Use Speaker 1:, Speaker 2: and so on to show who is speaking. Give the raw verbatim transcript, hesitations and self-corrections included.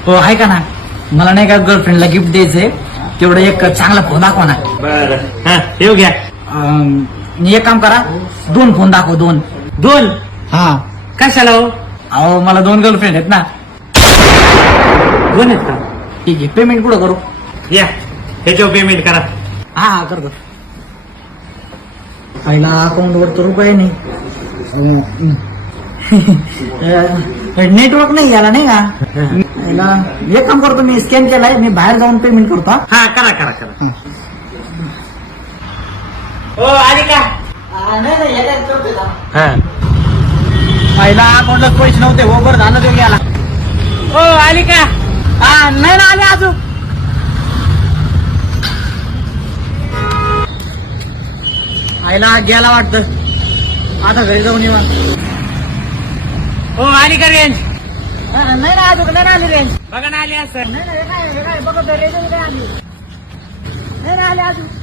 Speaker 1: हो आहे का ना, मला नाही का गर्लफ्रेंडला गिफ्ट द्यायचंय, तेवढं एक चांगला फोन दाखवा ना.
Speaker 2: बर हा येऊ घ्या.
Speaker 1: अं, एक काम करा, दोन फोन दाखव, दोन.
Speaker 2: दोन
Speaker 1: हा.
Speaker 2: कशाला हो?
Speaker 1: अहो मला दोन गर्लफ्रेंड आहेत ना.
Speaker 2: दोन आहेत का?
Speaker 1: ठीक आहे, पेमेंट कुठं करू?
Speaker 2: या ह्याच्यावर पेमेंट करा.
Speaker 1: हा हा करतो. पहिला अकाउंट वर तर रुपये नाही, नेटवर्क नाही याला नाही का. पहिला एक काम करतो, मी स्कॅन केलाय, मी बाहेर जाऊन पेमेंट करतो. हा.
Speaker 2: हा करा करा करा. हो आली का?
Speaker 1: नाही नाही याच्यात करतोय का?
Speaker 2: हा
Speaker 1: पहिला अकाउंटला पैसे नव्हते, हो बरं झालं देऊ याला.
Speaker 2: हो आली का?
Speaker 1: हा नाही ना आले अजून. आईला गेला वाटतं, आता घरी जाऊन येऊ.
Speaker 2: हो आली का रेंज?
Speaker 1: नाही ना अजून, नाही ना आली रेंज.
Speaker 2: बघा ना आली असं.
Speaker 1: नाही नाही काय काय बघत रेंज काय आली नाही ना आली अजून.